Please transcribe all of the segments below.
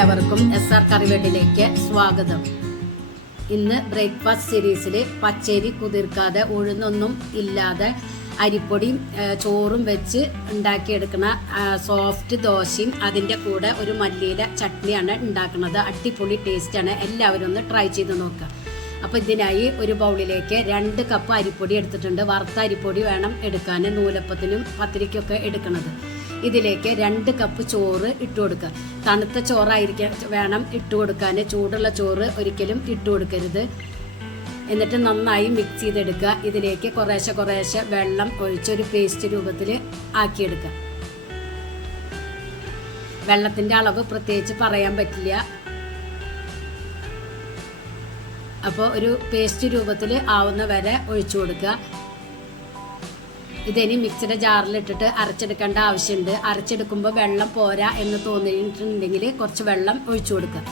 എല്ലാവർക്കും SR കറിവേട്ടിലേക്ക് സ്വാഗതം. ഇന്ന് ബ്രേക്ക്ഫാസ്റ്റ് സീരീസിൽ പച്ചരി കുതിർക്കാതെ ഉഴുന്നൊന്നും ഇല്ലാതെ അരിപ്പൊടിയും ചോറും വെച്ച് ഉണ്ടാക്കിയെടുക്കുന്ന സോഫ്റ്റ് ദോശയും അതിൻ്റെ കൂടെ ഒരു മല്ലിയില ചട്നിയാണ് ഉണ്ടാക്കുന്നത്. അടിപൊളി ടേസ്റ്റാണ്. എല്ലാവരും ഒന്ന് ട്രൈ ചെയ്ത് നോക്കുക. അപ്പോൾ ഇതിനായി ഒരു ബൗളിലേക്ക് 2 കപ്പ് അരിപ്പൊടി എടുത്തിട്ടുണ്ട്. വറുത്ത അരിപ്പൊടി വേണം എടുക്കാൻ, നൂലപ്പത്തിനും പത്തിരിക്കൊക്കെ എടുക്കുന്നത്. ഇതിലേക്ക് 2 കപ്പ് ചോറ് ഇട്ട് കൊടുക്കുക. തണുത്ത ചോറായിരിക്കും വേണം ഇട്ട് കൊടുക്കാൻ. ചൂടുള്ള ചോറ് ഒരിക്കലും ഇട്ട് കൊടുക്കരുത്. എന്നിട്ട് നന്നായി മിക്സ് ചെയ്തെടുക്കുക. ഇതിലേക്ക് കുറേശ്ശെ വെള്ളം ഒഴിച്ചൊരു പേസ്റ്റ് രൂപത്തിൽ ആക്കിയെടുക്കുക. വെള്ളത്തിൻ്റെ അളവ് പ്രത്യേകിച്ച് പറയാൻ പറ്റില്ല. അപ്പോൾ ഒരു പേസ്റ്റ് രൂപത്തിൽ ആവുന്ന വരെ ഒഴിച്ചു കൊടുക്കുക. ഇതിനി മിക്സിയുടെ ജാറിലിട്ടിട്ട് അരച്ചെടുക്കേണ്ട ആവശ്യമുണ്ട്. അരച്ചെടുക്കുമ്പോൾ വെള്ളം പോരാ എന്ന് തോന്നിയിട്ടുണ്ടെങ്കിൽ കുറച്ച് വെള്ളം ഒഴിച്ചു കൊടുക്കുക.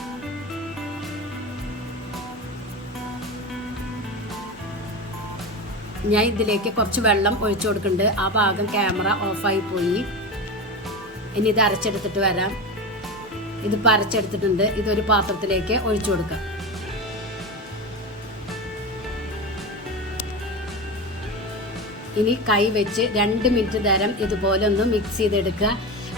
ഞാൻ ഇതിലേക്ക് കുറച്ച് വെള്ളം ഒഴിച്ചു കൊടുക്കുന്നുണ്ട്. ആ ഭാഗം ക്യാമറ ഓഫായി പോയി. ഇനി ഇത് അരച്ചെടുത്തിട്ട് വരാം. ഇതിപ്പോൾ അരച്ചെടുത്തിട്ടുണ്ട്. ഇതൊരു പാത്രത്തിലേക്ക് ഒഴിച്ചു കൊടുക്കാം. ഇനി കൈ വെച്ച് 2 മിനിറ്റ് നേരം ഇതുപോലെ ഒന്ന് മിക്സ് ചെയ്തെടുക്കുക.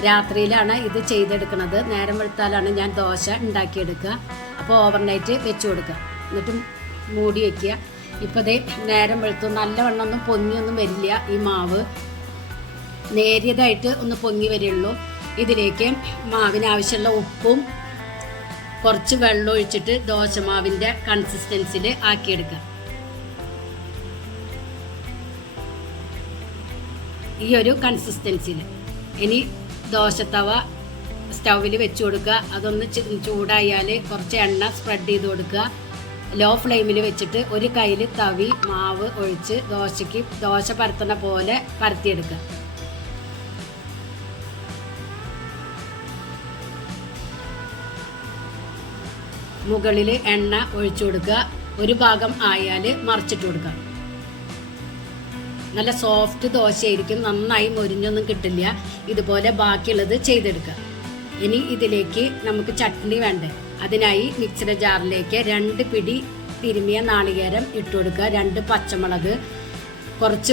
രാത്രിയിലാണ് ഇത് ചെയ്തെടുക്കുന്നത്. നേരം വെളുത്താലാണ് ഞാൻ ദോശ ഉണ്ടാക്കിയെടുക്കുക. അപ്പോൾ ഓവർനൈറ്റ് വെച്ച് കൊടുക്കുക. എന്നിട്ട് മൂടി വയ്ക്കുക. ഇപ്പോൾ ദേ നേരം വെളുത്തു. നല്ലവണ്ണം ഒന്നും പൊങ്ങിയൊന്നും വരില്ല. ഈ മാവ് നേരിയതായിട്ട് ഒന്ന് പൊങ്ങി വരുള്ളൂ. ഇതിലേക്ക് മാവിന് ആവശ്യമുള്ള ഉപ്പും കുറച്ച് വെള്ളം ഒഴിച്ചിട്ട് ദോശമാവിൻ്റെ കൺസിസ്റ്റൻസിൽ ആക്കിയെടുക്കുക. ഈ ഒരു കൺസിസ്റ്റൻസിയിൽ ഇനി ദോശത്തവ സ്റ്റൗവിൽ വെച്ച് കൊടുക്കുക. അതൊന്ന് ചൂടായാൽ കുറച്ച് എണ്ണ സ്പ്രെഡ് ചെയ്ത് കൊടുക്കുക. ലോ ഫ്ലെയിമിൽ വെച്ചിട്ട് ഒരു കയ്യിൽ തവി മാവ് ഒഴിച്ച് ദോശ പരത്തുന്ന പോലെ പരത്തിയെടുക്കുക. മുകളിൽ എണ്ണ ഒഴിച്ചു കൊടുക്കുക. ഒരു ഭാഗം ആയാൽ മറിച്ചിട്ട് കൊടുക്കുക. നല്ല സോഫ്റ്റ് ദോശയായിരിക്കും. നന്നായി മൊരിഞ്ഞൊന്നും കിട്ടില്ല. ഇതുപോലെ ബാക്കിയുള്ളത് ചെയ്തെടുക്കുക. ഇനി ഇതിലേക്ക് നമുക്ക് ചട്നി വേണ്ടേ. അതിനായി മിക്സിയുടെ ജാറിലേക്ക് 2 പിടി തിരുമിയ നാളികേരം ഇട്ട് കൊടുക്കുക. 2 പച്ചമുളക്,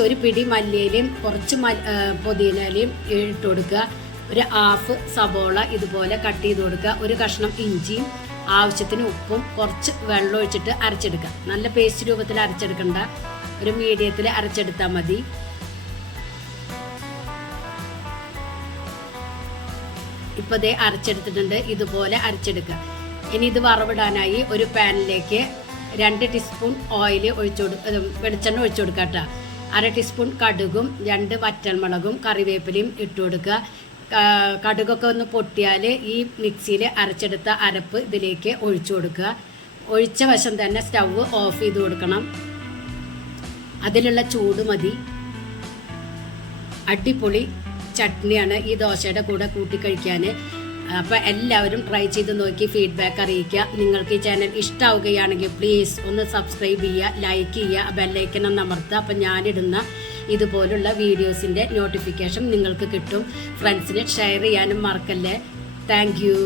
ഒരു പിടി മല്ലിയിലയും കുറച്ച് പുതിനയിലയും ഇട്ട് കൊടുക്കുക. ഒരു ഹാഫ് സബോള ഇതുപോലെ കട്ട് ചെയ്ത് കൊടുക്കുക. ഒരു കഷ്ണം ഇഞ്ചിയും ആവശ്യത്തിന് ഉപ്പും കുറച്ച് വെള്ളം ഒഴിച്ചിട്ട് അരച്ചെടുക്കുക. നല്ല പേസ്റ്റ് രൂപത്തിൽ അരച്ചെടുക്കണ്ട, ഒരു മീഡിയത്തിൽ അരച്ചെടുത്താൽ മതി. ഇപ്പോൾ ദേ അരച്ചെടുത്തിട്ടുണ്ട്. ഇതുപോലെ അരച്ചെടുക്കുക. ഇനി ഇത് വറവിടാനായി ഒരു പാനിലേക്ക് 2 ടീസ്പൂൺ ഓയിൽ വെളിച്ചെണ്ണ ഒഴിച്ചു കൊടുക്കുക കേട്ടോ. 1/2 ടീസ്പൂൺ കടുകും 2 വറ്റൽമുളകും കറിവേപ്പിലയും ഇട്ട് കൊടുക്കുക. കടുകൊക്കെ ഒന്ന് പൊട്ടിയാൽ ഈ മിക്സിയിൽ അരച്ചെടുത്ത അരപ്പ് ഇതിലേക്ക് ഒഴിച്ചു കൊടുക്കുക. ഒഴിച്ച വശം തന്നെ സ്റ്റവ് ഓഫ് ചെയ്ത് കൊടുക്കണം. അതിലുള്ള ചൂട് മതി. അടിപൊളി ചട്നിയാണ് ഈ ദോശയുടെ കൂടെ കൂട്ടിക്കഴിക്കാൻ. അപ്പോൾ എല്ലാവരും ട്രൈ ചെയ്ത് നോക്കി ഫീഡ്ബാക്ക് അറിയിക്കുക. നിങ്ങൾക്ക് ഈ ചാനൽ ഇഷ്ടമാവുകയാണെങ്കിൽ പ്ലീസ് ഒന്ന് സബ്സ്ക്രൈബ് ചെയ്യുക, ലൈക്ക് ചെയ്യുക, ബെല്ലൈക്കൺ ഒന്ന് അമർത്തുക. അപ്പോൾ ഞാനിടുന്ന ഇതുപോലുള്ള വീഡിയോസിൻ്റെ നോട്ടിഫിക്കേഷൻ നിങ്ങൾക്ക് കിട്ടും. ഫ്രണ്ട്സിന് ഷെയർ ചെയ്യാനും മറക്കല്ലേ. Thank you.